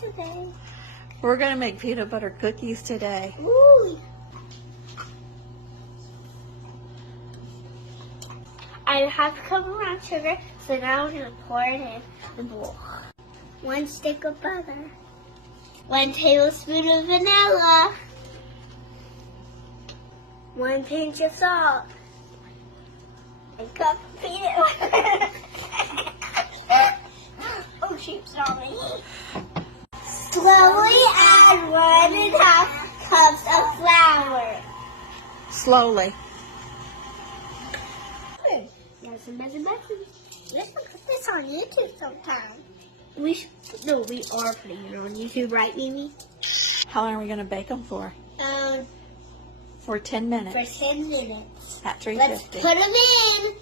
today. We're going to make peanut butter cookies today. Ooh. I have to cover around sugar, so now we're going to pour it in the bowl. 1 stick of butter. 1 tablespoon of vanilla. 1 pinch of salt. A cup of peanut butter. Oh, shoot, sorry. Slowly add 1.5 cups of flour. Slowly. Messy. Let's put this on YouTube sometime. We are putting it on YouTube, right, Mimi? How long are we going to bake them for? For 10 minutes. For 10 minutes. At Let's 350. put them in.